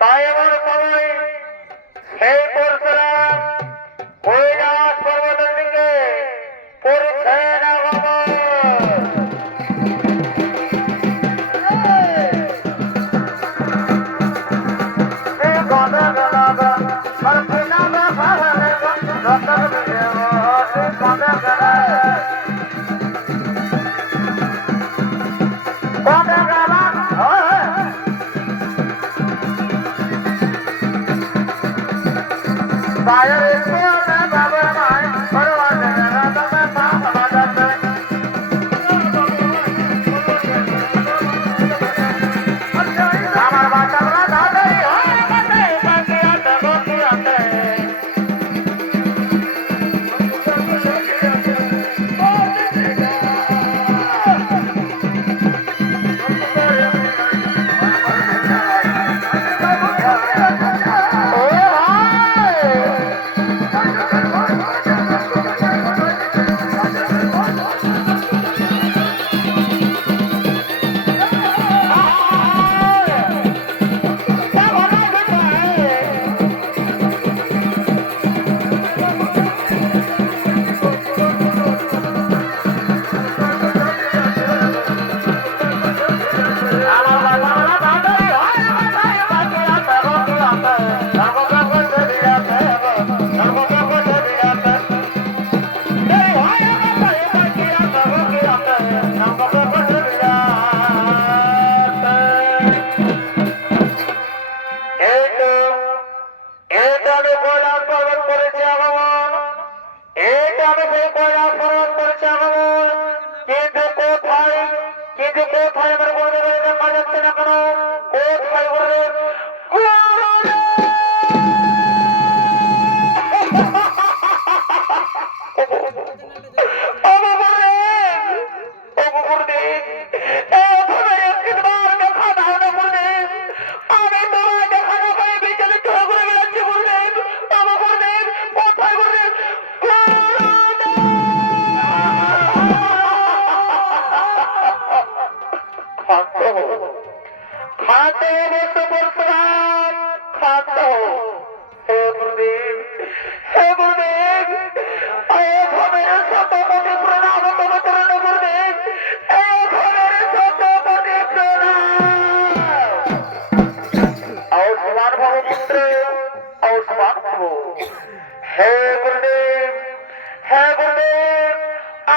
তাই এমন সময় সেই পরশুরাম কৈলাস পর্বতের দিকে করছেন আগমন।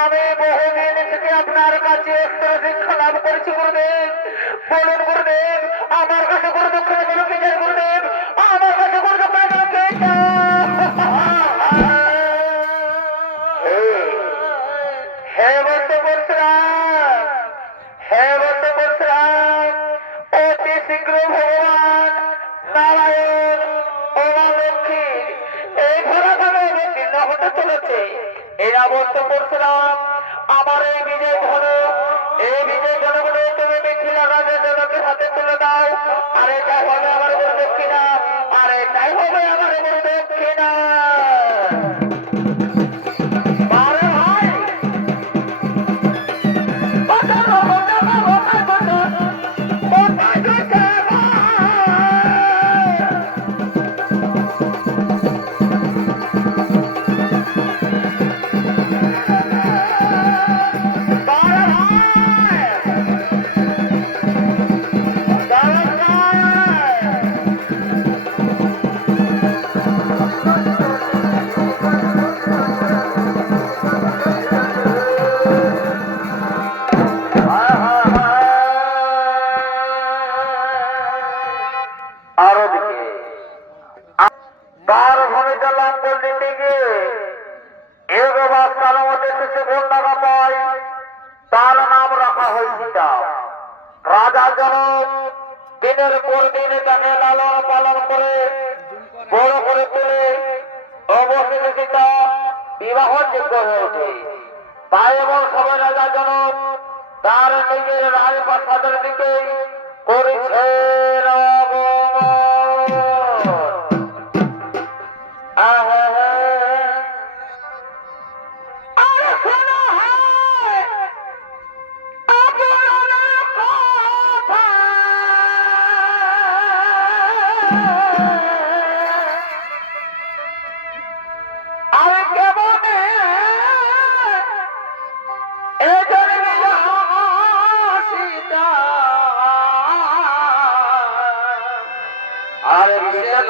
আমি বহুদিন থেকে আপনার কাছে একটা শিক্ষা লাভ করেছি গুরুদেব। বলুন গুরুদেব, আমার কাছে গুরু দক্ষিণা কেন বিচার গুরুদেব? আমার কাছে গুরু দক্ষিণা কেন পেয়েছে? হে বন্ধু বলছিলাম, অতি শীঘ্র ভগবান নারায়ণ ও মা লক্ষ্মী এই ঘোড়া খাবে বিচ্ছিন্ন হতে চলেছে। এরা বলতে পড়ছিলাম আমার এই বিজয় ধনগুলো তুমি মিথিলা রাজের জনকের হাতে তুলে দাও। আর এটাই হবে আমার গুরু দক্ষিণা, তার নাম রাখা হয়েছিল রাজা জনক। দিনের পর দিন তাকে লালন পালন করে বড় করে তুলে অবশেষে সীতা বিবাহযোগ্য হয়ে ওঠে। তাই এমন সময় রাজা জনক তার নিজের রাজপ্রাসাদের দিকে করেছে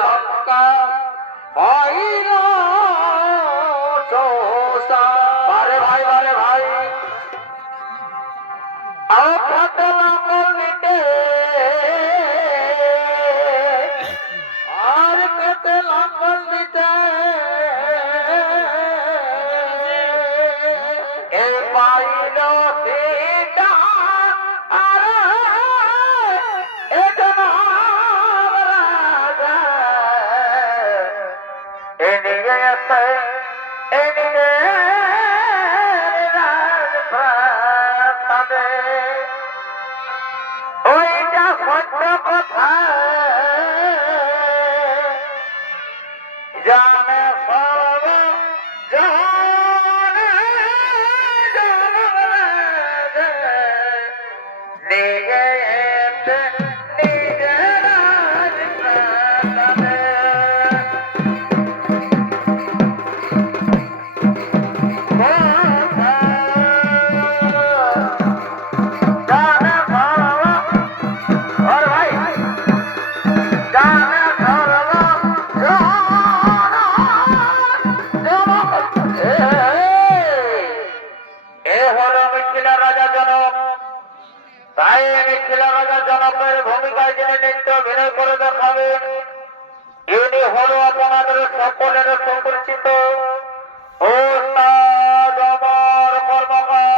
লঙ্কা হইল বারে ভাই বারে ভাই আপনাদের লাঙ্গল নিতে আর পেতে লাঙ্গল নিতে এ পাইল সীতা আরে এ জনাব রাজা এ নিগেতে এ নিগে রাজ প্রাসাদে ওইটা সত্য কথা জানে সর্ব জানে নিগেতে নিগে রাজ প্রাসাদে ভূমিকায় যিনি নৃত্য অভিনয় করে দেখাবেন ইনি হল আপনাদের সকলের সুপরিচিত ওস্তাদ অমর কর্মকার।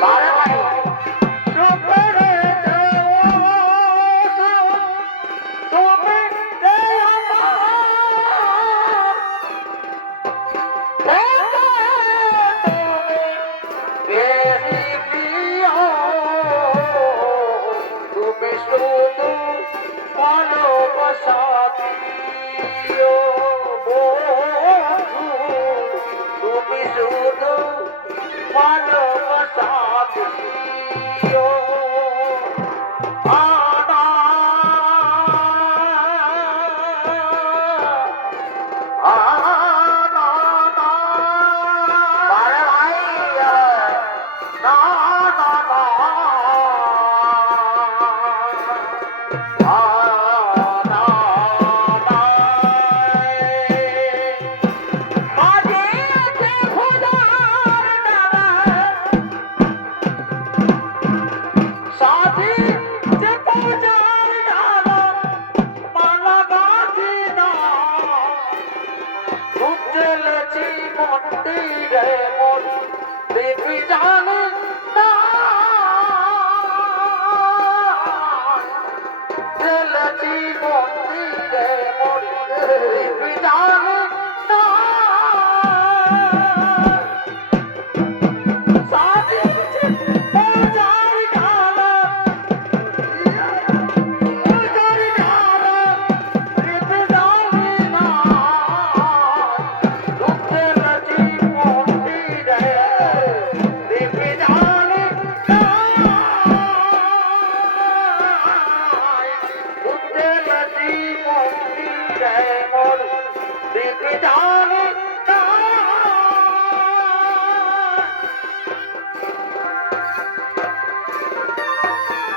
বারে ভাই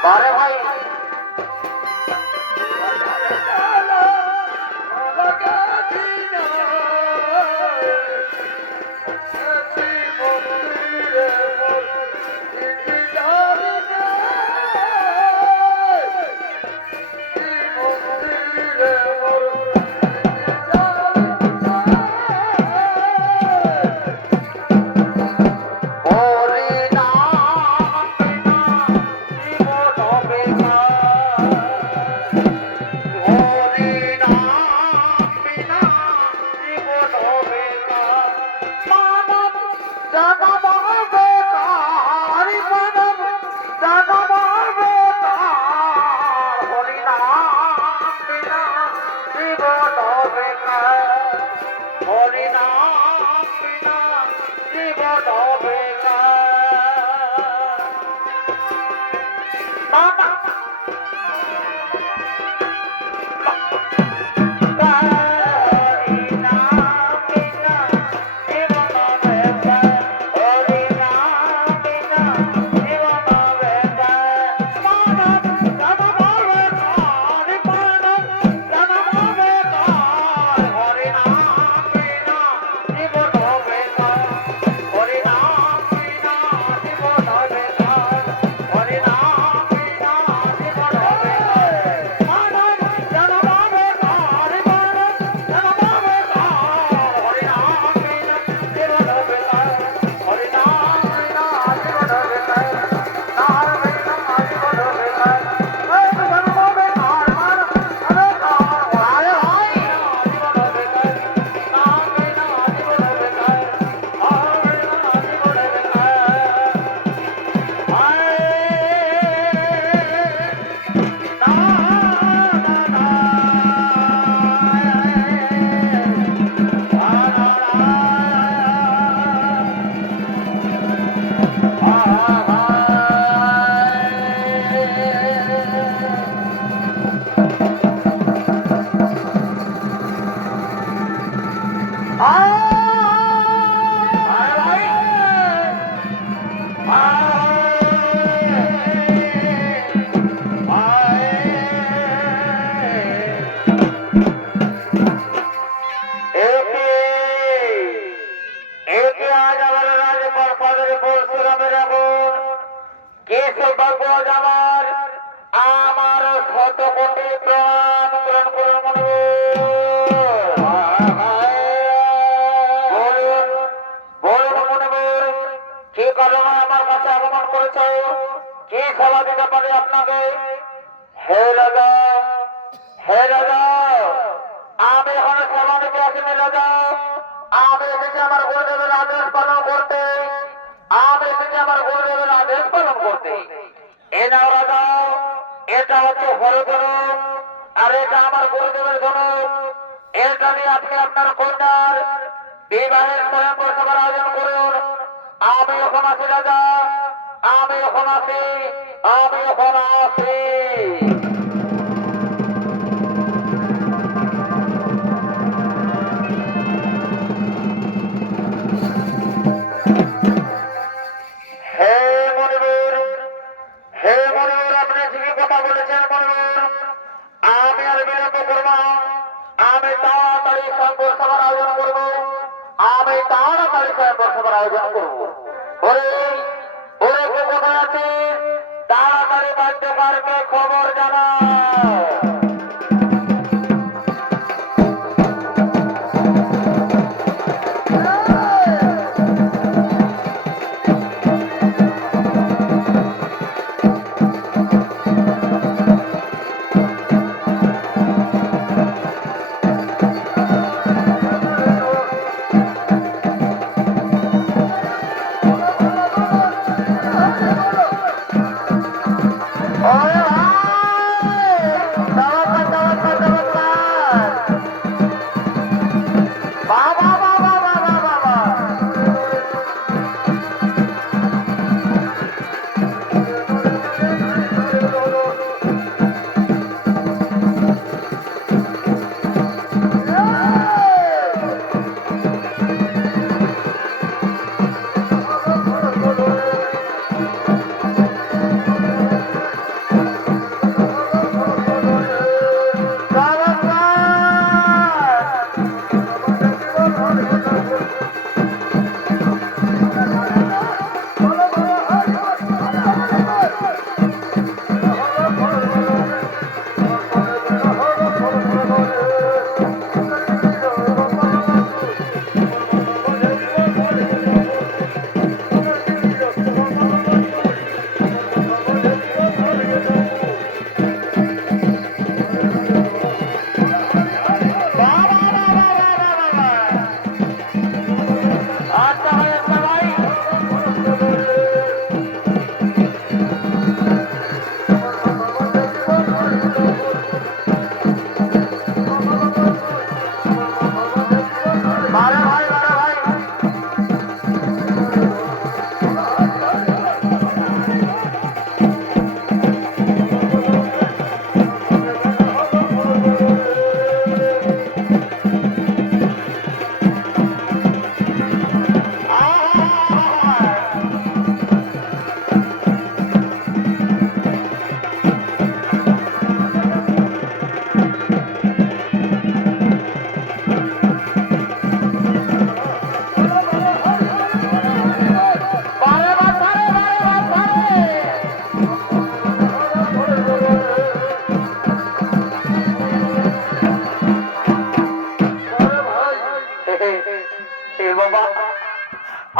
বারে ভাই আমার শত কোটি প্রাণ গ্রহণ করে মনে বলুন বলুন মনে কি কারণ করেছে, কি সেবা দিতে পারে আপনাকে? হে রাজা, হে রাজা, আমি এখানে সেবা দিতে আসিনি রাজা, আমি এসেছি আমার গুরুদেবের আদেশ পালন করতে, আমি এসেছি আমার গুরুদেবের আদেশ পালন করতে। এ নাও রাজা, এটা হচ্ছে হরে ধনুক, আর এটা আমার গুরুদেবের ধনুক। এটা নিয়ে আপনি আপনার কন্যার বিবাহের স্বয়ংবর সভার আয়োজন করুন। আমি এখন আছি রাজা, আমি এখন আছি, আমি এখন আছি। হে মনিবীর, হে মনিবীর, আপনি ঠিকই কথা বলেছেন মনিবীর। আমি আর বিলম্ব করব না, আমি তাড়াতাড়ি স্বয়ংবর সভার আয়োজন করব, আমি তাড়াতাড়ি স্বয়ংবর সভার আয়োজন করব। ওরে ওরে কে কোথায় আছে? তাড়াতাড়ি বাদ্যকারকে খবর জানাও।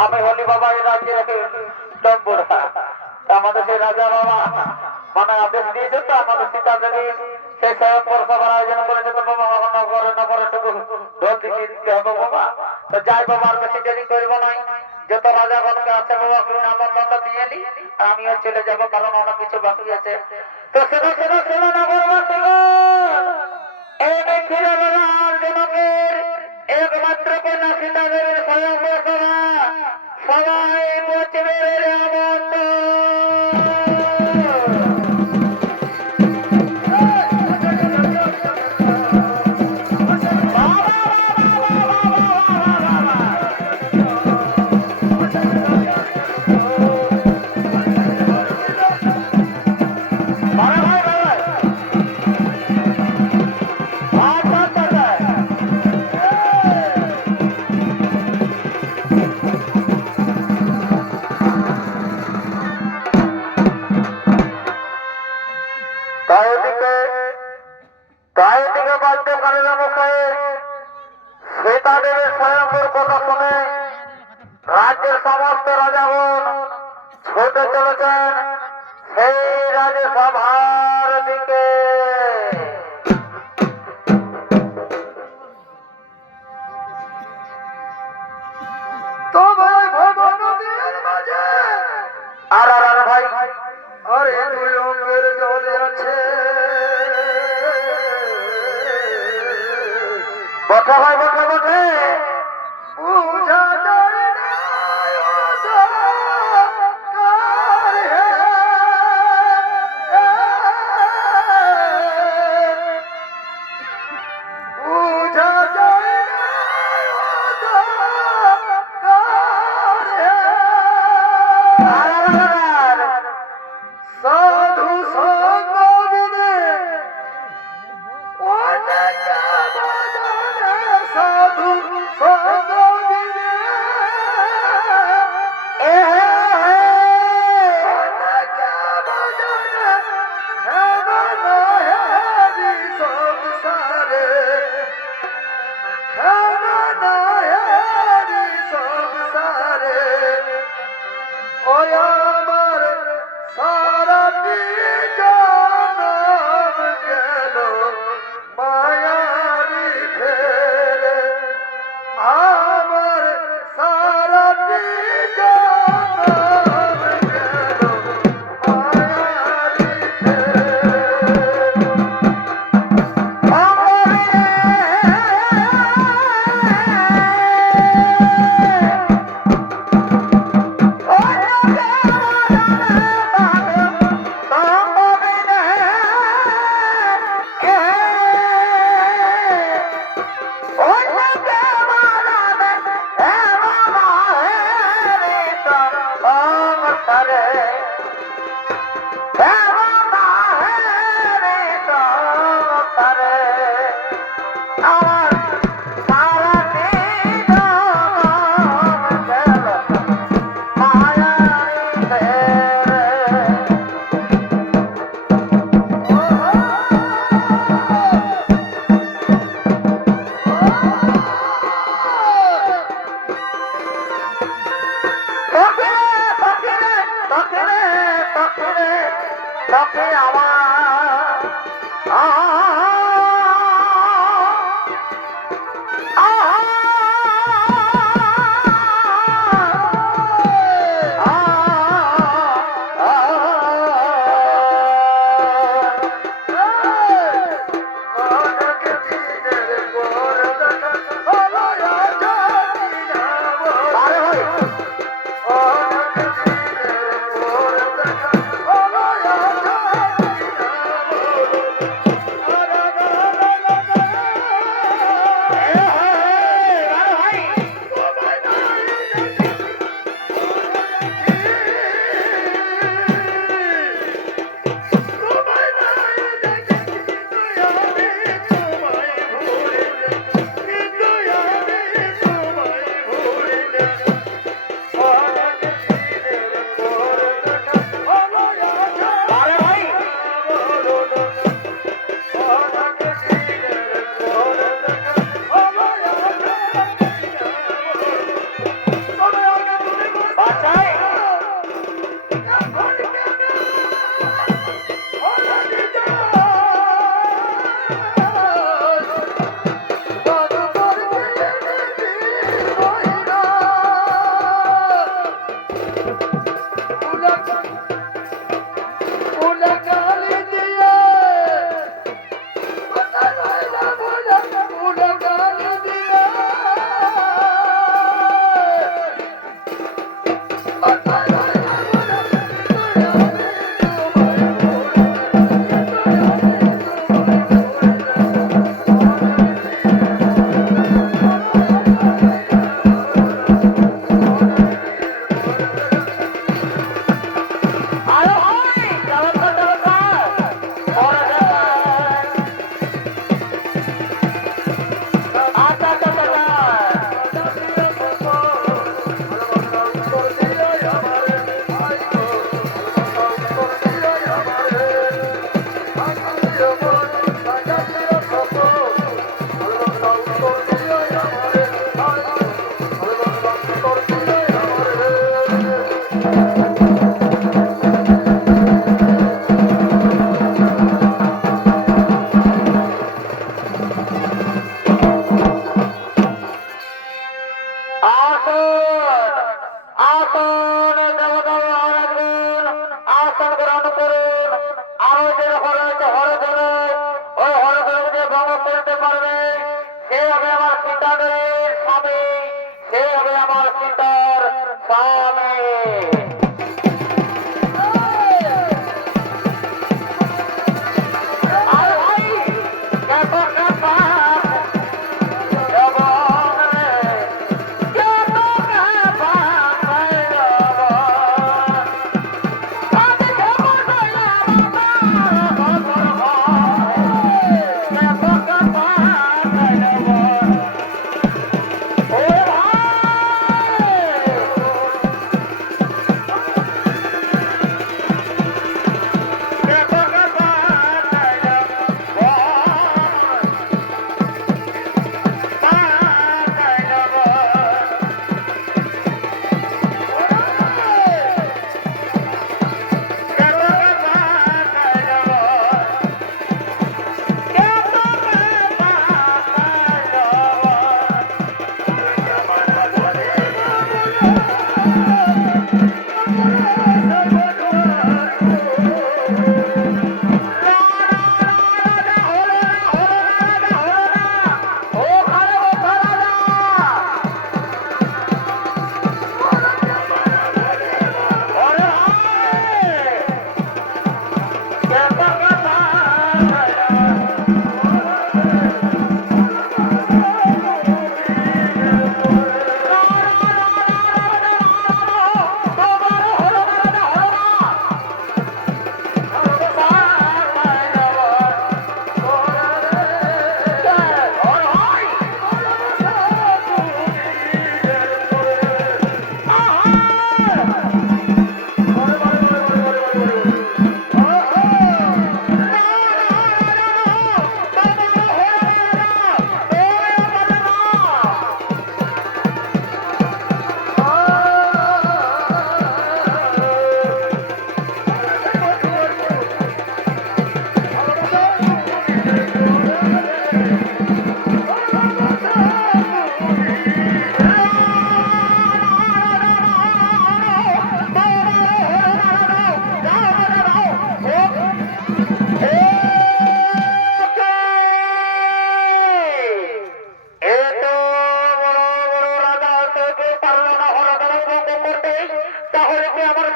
আমি হলি বাবা এই রাজ্যে রেখে ডম্বরা। আমাদের সেই রাজা বাবা মানে আদেশ দিয়েছে, তো আমাদের সীতা দেবী সেই স্বয়ংবর সভার আয়োজন করেছে। তো বাবা নগরে নগরে ঢোল দিতে হবে বাবা। তো যাই বাবা, আর বেশি দেরি করবো নাই, যত রাজাগণকে আছে বাবা আমন্ত্রণটা দিয়ে নি, আমিও চলে যাবো, কারণ অনেক কিছু বাকি আছে। তো শোনো শোনো শোনো নগরবাসীগণ, এই ফিরে বেড়ার জনকের একমাত্র কন্যা সীতা দেবীর স্বয়ংবর সভা, সবাই পৌঁছবে আমন্ত্রণ। রাজ্যের সমস্ত রাজাগণ ছুটে চলেছেন সখিরে সখি আমার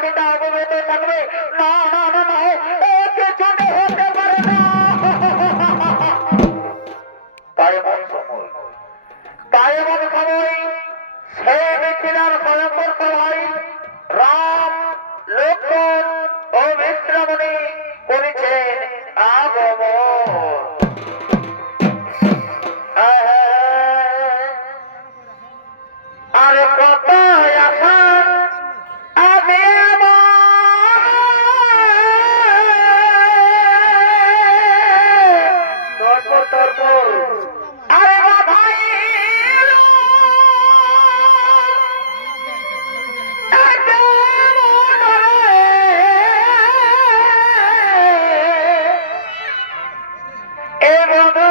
সীতা অবগত থাকবে। না না না না, এ কিছু হতে পারে না। তাই এমন সময় সেই মিথিলার ভয়ঙ্কর সভায় রাম লক্ষ্মণ ও মিত্রমণি করেছেন আগমন। আরে কত আশা আমি আরে ভাই এ বন্ধু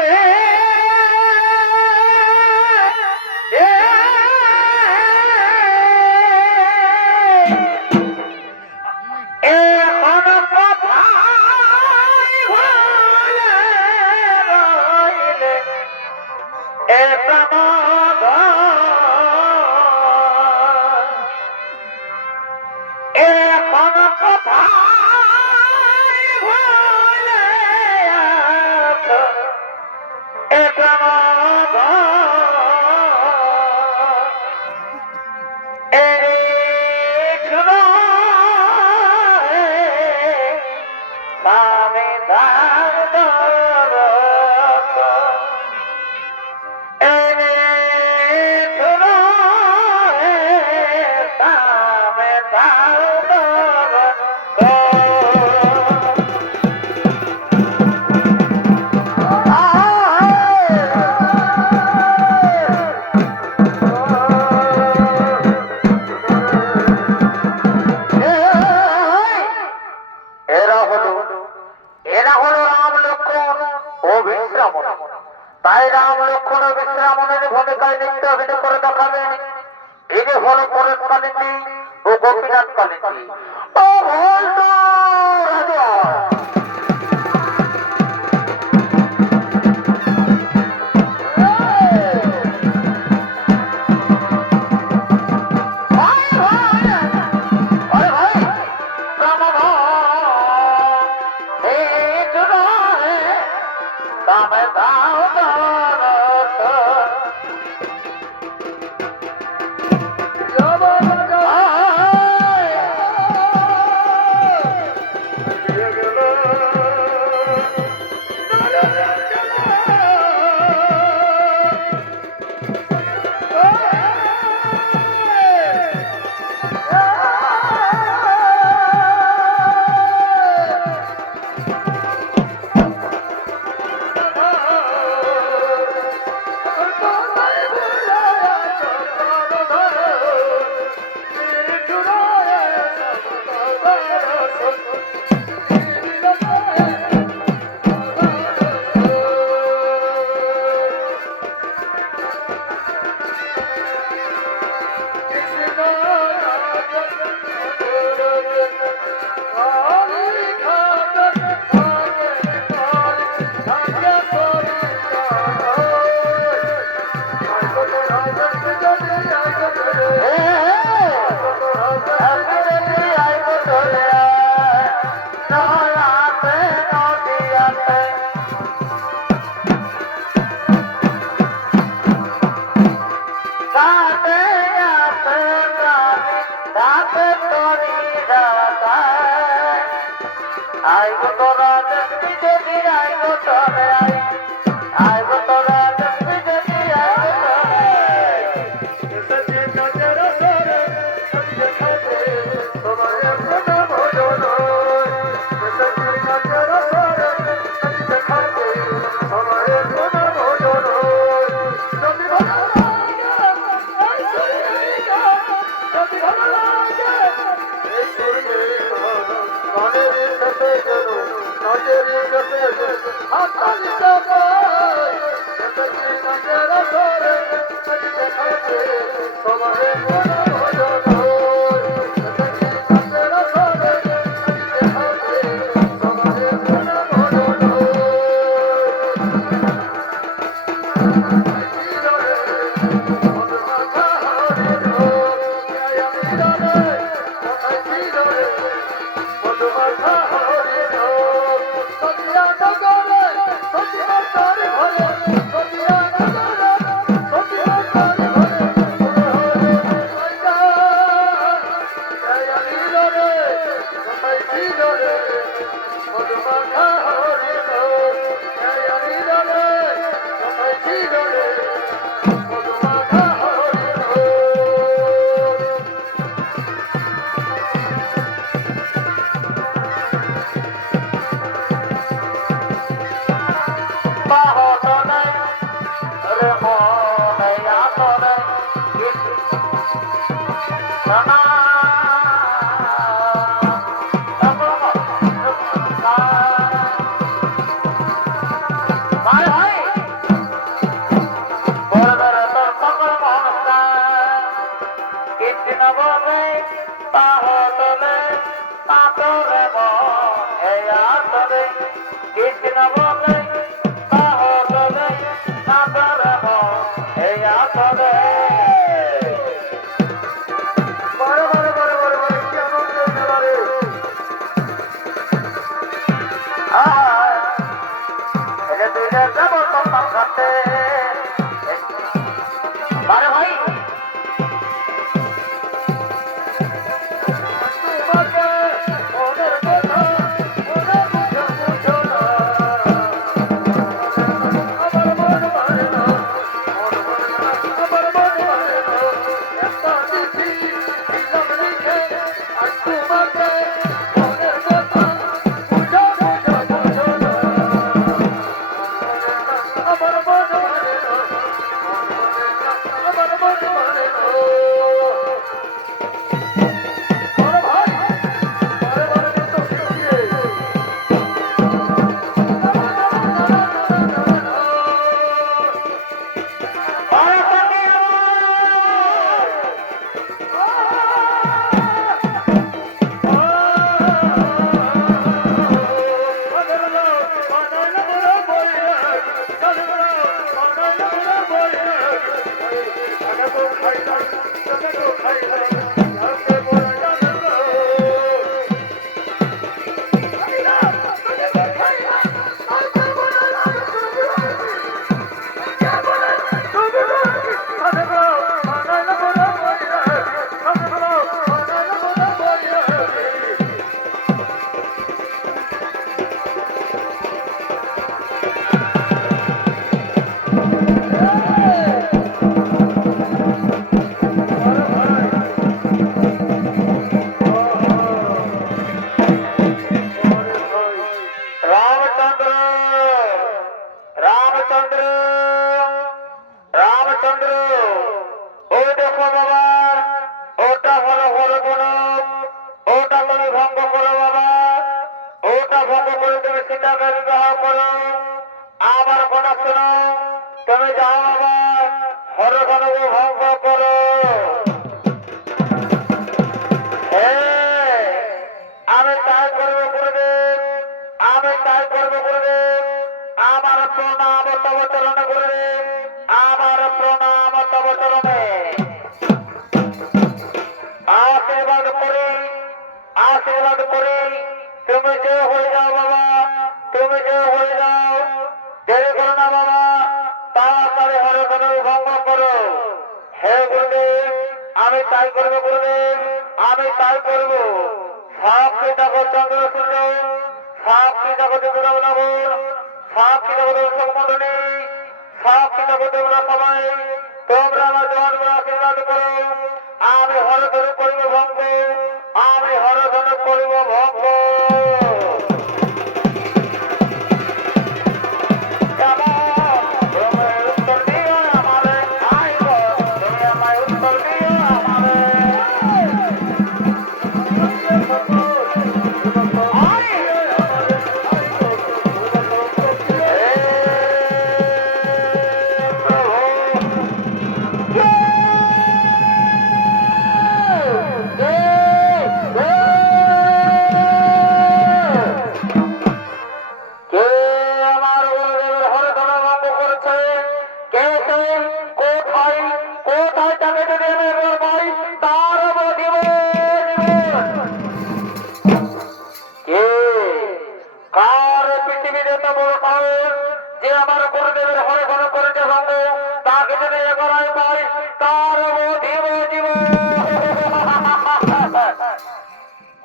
তাই রাম লক্ষ্মণ ও বিশ্রামনের ভূমিকায় নৃত্য অভিনয় করে দেখাবেন। এই যে হল পরেশ কালিন্দী ও গোপীনাথ কালিন্দী। ও ভোল্টো রাজা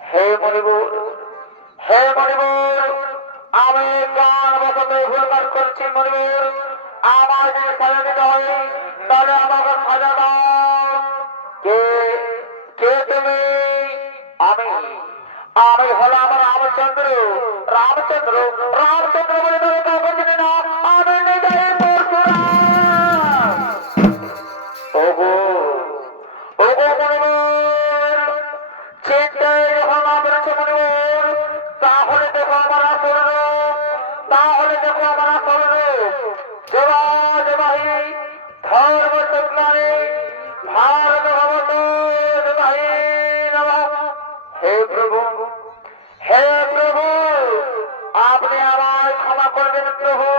হে মণিপুর, হে মণিপুর, আমি গান বসাতে ভুল কাজ করছি মণিপুর, আমার যদি সাজা দিতে হয় তাহলে আমাকে সাজা দাও। কে কে তুমি? আমি আমি হলাম রামচন্দ্র। রামচন্দ্র রামচন্দ্র বলে তুমি কাউকে চিনি না, আমি নিজেই পরশুরাম। ওগো ওগো মণিপুর, চিন্তায় যখন না পেরেছে মণিপুর, তাহলে দেখো আমার আসল রূপ, তাহলে দেখো আমার আসল রূপ। জবাহি ধর্ম সত্যানি ভারত ভবত জবাহি নমঃ। হে প্রভু, হে প্রভু, আপনি আমায় ক্ষমা করবেন প্রভু,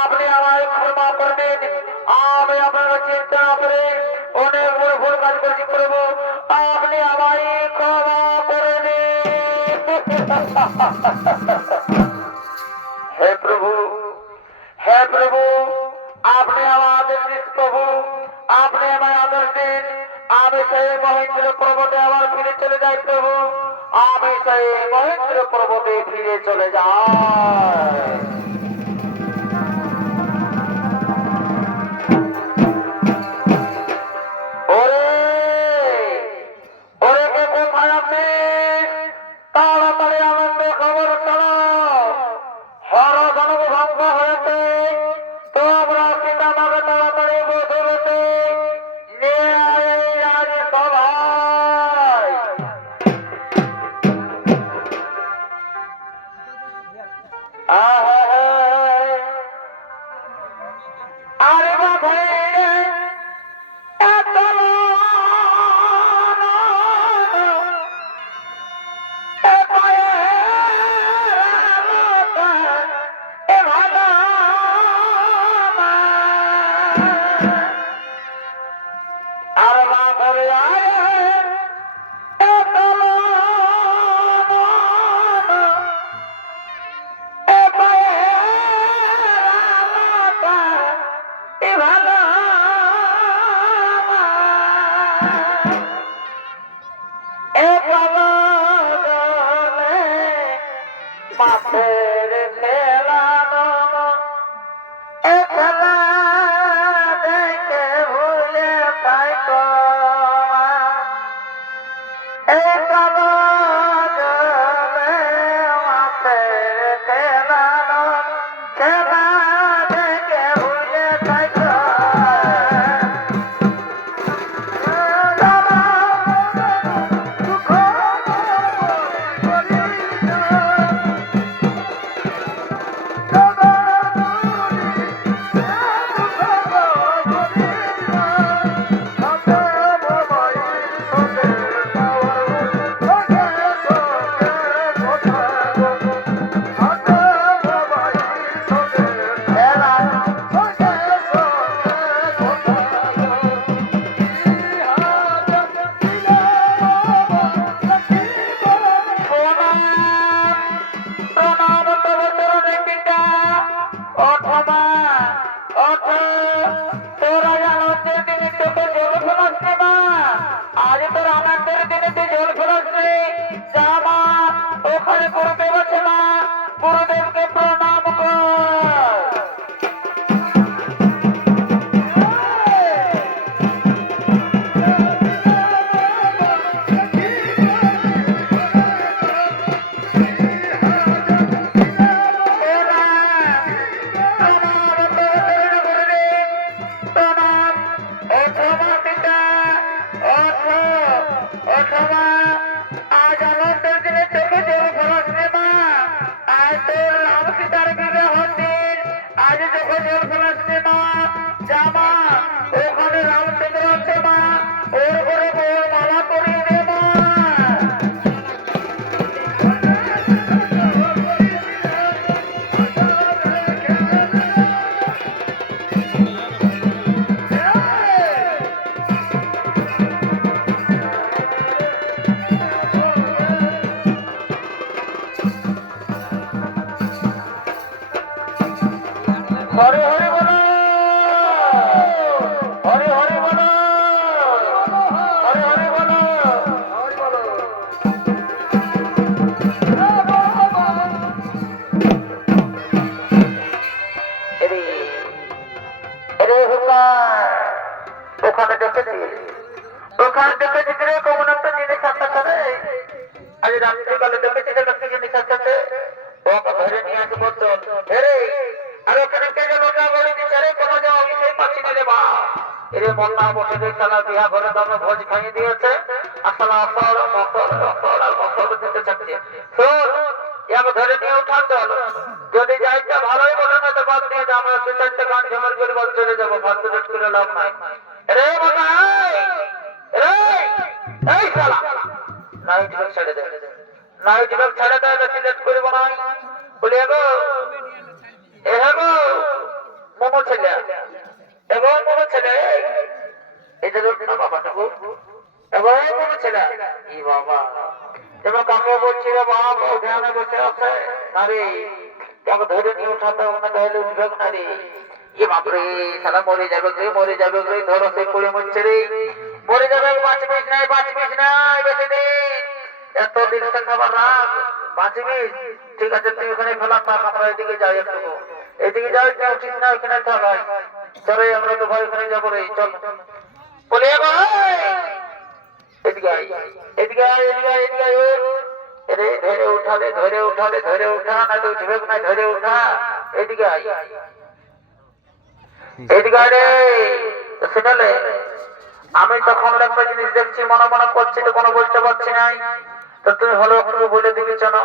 আপনি আমায় ক্ষমা করবেন। আমি আপনার চিন্তা করে অনেক বড় ভুল কাজ করছি প্রভু, আপনি আমায় ক্ষমা করে দিন। হে প্রভু, হে প্রভু, আপনি আমাদের দিন প্রভু, আপনি আমায় আদেশ দিন। আমি সেই মহেন্দ্র পর্বতে আবার ফিরে চলে যাই প্রভু, আমি সেই মহেন্দ্র পর্বতে ফিরে চলে যাই। ওরে ওরে কে কোথায় আছিস? তাড়াতাড়ি আনন্দ খবর শোনাও, হর জনক ভঙ্গ হয়েছে, তোমরা সীতা নামে তাড়াতাড়ি বসে বসে নিয়ে আয় সভায়। আহা বন্যা বসে দিয়ে খেলা বিয়া ঘরে দামে ভোজ খাইয়ে দিয়েছে আসলে আসল মকল মকল আর মকল দিতে চাচ্ছে শোন এক ধরে নিয়ে উঠান চল যদি যাইতে ভালোই বলে না তো বাদ দিয়ে আমরা দু চারটে গান ঝামের করে বাদ চলে যাবো ফালতু রেট করে লাভ নাই রে বাবা রে এই শালা নাইট ব্যাগ ছেড়ে দে নাইট ব্যাগ ছেড়ে দে বেশি লেট করবো না বলি এগো এগো মোমো ছেলে এগো মোমো ছেলে এই যে না বাবাটা গো এগো মোমো ছেলে ই বাবা এবার কাকে বলছি রে বাপ ধ্যানে বসে আছে আরে তাকে ধরে নিয়ে উঠাতে হবে না তাহলে উঠবে না রে এ বাপরে সারা মরে যাবে রে ধরো সে করে মরছে রে মরে যাবে বাঁচবিস নাই বেশি দিন এতদিন সে খাবার রাখ বাঁচবিস ঠিক আছে তুই ওখানে ফেলা থাক আমরা এদিকে যাই একটু এদিকে যাই কেউ ঠিক না ওখানে থাকাই চলে আমরা তো ভয় ওখানে যাবো রে চল বলে এদিকে আয় এদিকে আয় রে ধরে উঠা না তো উঠবে না ধরে উঠা এদিকে আয় এদিকে আয় রে শুনলে আমি তখন একটা জিনিস দেখছি মনে মনে করছি তো কোনো বলতে পারছি নাই তো তুমি হলো একটু বলে দিবি চলো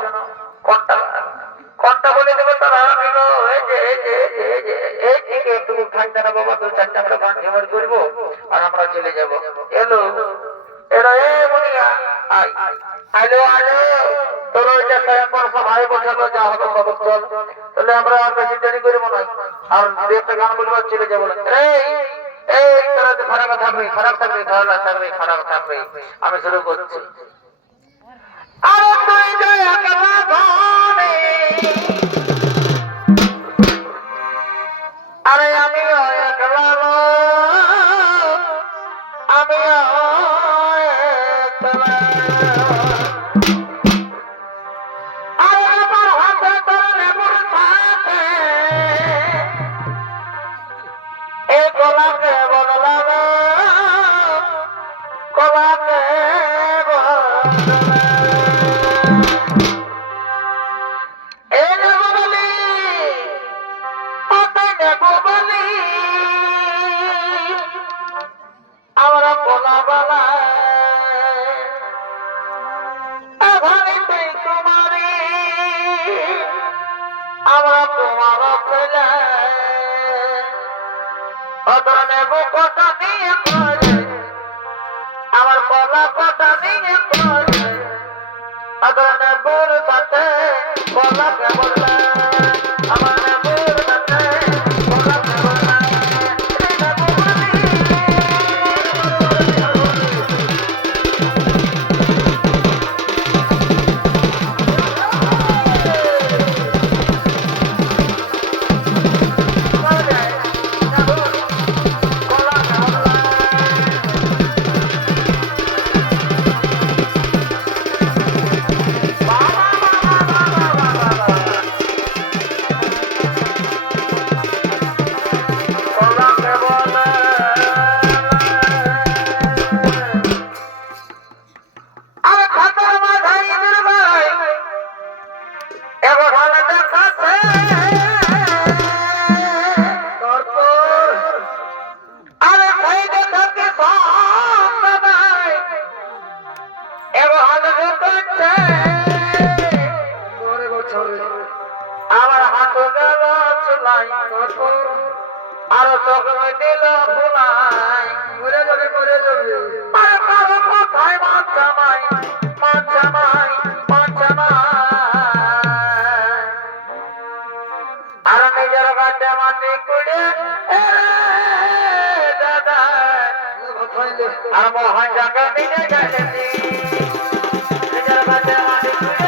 কোনটা বলে দেবে তারা এই দিকে একটু থাকবে না বাবা দু চারটে আমরা গান ঝামের করবো আর আমরা চলে যাবো এলো এরা এ বলিয়া আলো তোর ওইটা ভাই বোঝালো যা হবে সব চল তাহলে আমরা আর বেশি দেরি করবো না আর দু একটা গান বলবো চলে যাবো খারাপ থাকবে আমি শুরু করছি আরে আমি আমার কলা কটা নিয়ে নেবুর সাথে কলা কেবল আমার নেবুর সাথে কলা কেবল আমার হাত গেল চুলাই আর চোখে দিল ফুলাই মরে যাবে কোথায় মাছ আর নিজের গাছে মাটি কুড়ে দাদা আর মোহন জায়গা দিকে গেছি নিজের গাছে মাটি কুড়ে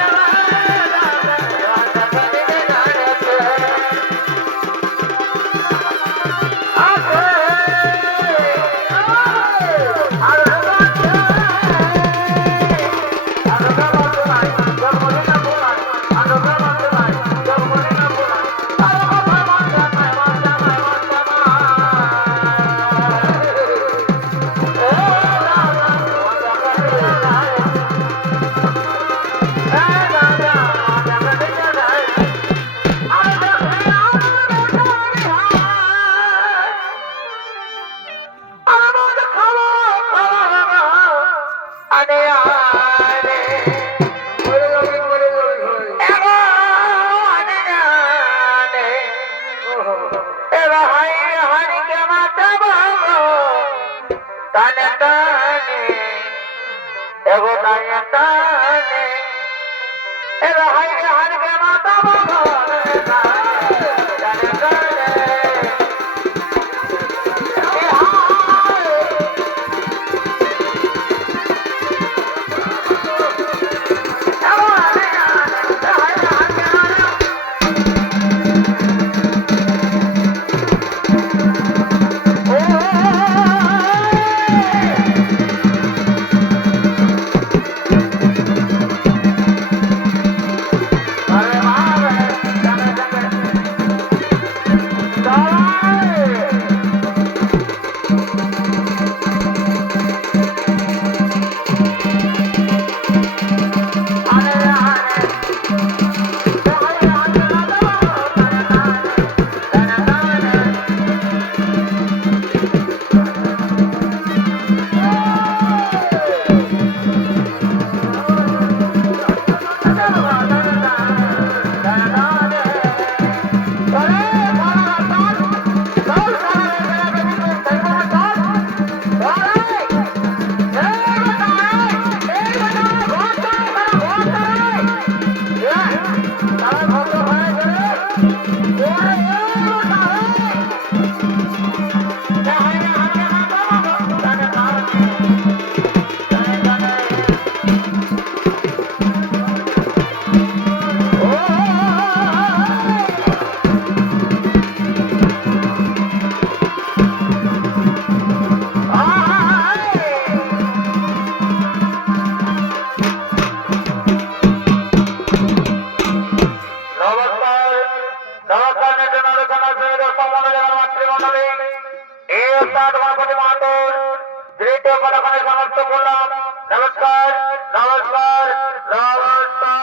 नमस्कार नमस्कार नमस्कार